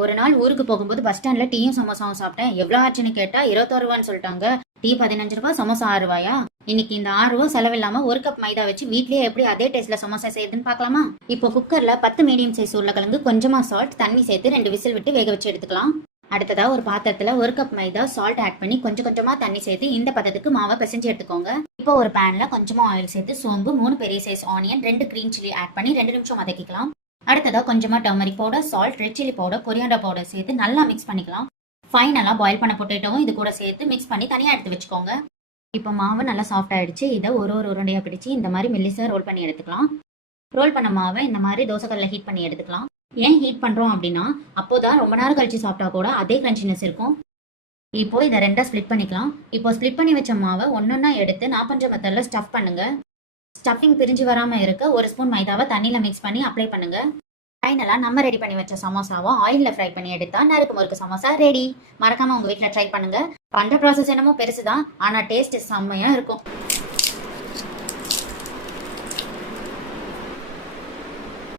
ஒரு நாள் ஊருக்கு போகும்போது பஸ் ஸ்டாண்ட்ல டீயும் சமோசாவும் சாப்பிட்டேன். எவ்வளவு ஆச்சுன்னு கேட்டா 21 ரூபான்னு சொல்லிட்டாங்க. டீ 15 ரூபாய், சமோசா 6 ரூபாயா? இன்னைக்கு இந்த 6 ரூபாய் செலவில்லாம ஒரு கப் மைதா வச்சு வீட்லயே எப்படி அதே டேஸ்ட்ல சமோசா செய்யுதுன்னு பார்க்கலாமா? இப்போ குக்கர்ல 10 மீடியம் சைஸ் உருளைக்கிழங்கு, கொஞ்சமா சால்ட், தண்ணி சேர்த்து 2 விசில் விட்டு வேக வச்சு எடுத்துக்கலாம். அடுத்ததா ஒரு பாத்திரத்துல ஒரு கப் மைதா, சால்ட் ஆட் பண்ணி கொஞ்சம் கொஞ்சமா தண்ணி சேர்த்து இந்த பதத்துக்கு மாவை பிசைஞ்சு எடுத்துக்கோங்க. இப்போ ஒரு பேன்ல கொஞ்சமா ஆயில் சேர்த்து சோம்பு, 3 பெரிய size onion, 2 green chilli add பண்ணி 2 நிமிஷம் வதக்கிக்கலாம். அடுத்ததா கொஞ்சமா turmeric powder, salt, red chilli powder, coriander powder சேர்த்து நல்லா மிக்ஸ் பண்ணிக்கலாம். ஃபைனலா பாயில் பண்ண பொட்டேட்டோவும் இது கூட சேர்த்து மிக்ஸ் பண்ணி தனியா எடுத்து வச்சுக்கோங்க. இப்போ மாவு நல்லா சாஃப்ட் ஆயிடுச்சு. இதை ஒரு ஒரு உருண்டையா பிடிச்சு இந்த மாதிரி மெல்லிசா ரோல் பண்ணி எடுத்துக்கலாம். ரோல் பண்ண மாவை இந்த மாதிரி தோசைக்கல்ல ஹீட் பண்ணி எடுத்துக்கலாம். ஏன் ஹீட் பண்றோம் அப்படின்னா அப்போதான் ரொம்ப நேரம் கழிச்சு சாப்பிட்டா கூட அதே கிரன்ச்சினஸ் இருக்கும். இப்போ இதை ரெண்டா ஸ்ப்ளிட் பண்ணிக்கலாம். இப்போ ஸ்ப்ளிட் பண்ணி வச்ச மாவை ஒன்னொன்னா எடுத்து நான் பண்ற மெத்தட்ல ஸ்டஃப் பண்ணுங்க. ஸ்டஃபிங் பிரிஞ்சு வராம இருக்க ஒரு ஸ்பூன் மைதாவை தண்ணியில மிக்ஸ் பண்ணி அப்ளை பண்ணுங்க. ஃபைனலா நம்ம ரெடி பண்ணி வச்ச சமோசாவை ஆயில்ல ஃப்ரை பண்ணி எடுத்தா நறுக்கு முறுக்கு சமோசா ரெடி. மறக்காம உங்க வீட்ல ட்ரை பண்ணுங்க. பண்ற ப்ராசஸ் என்னமோ பெருசுதான், ஆனா டேஸ்ட் செம்மையா இருக்கும்.